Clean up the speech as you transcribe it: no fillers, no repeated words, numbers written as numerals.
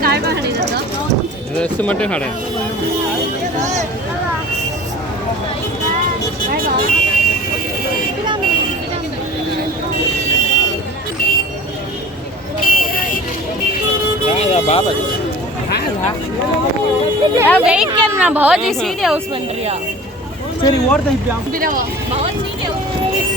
काय पाहणे ड्रेस मध्ये खाडे वेट करना बहुत ही सीरियस बन रही है। சரி ஓடுதா இப்ப बहुत सीरियस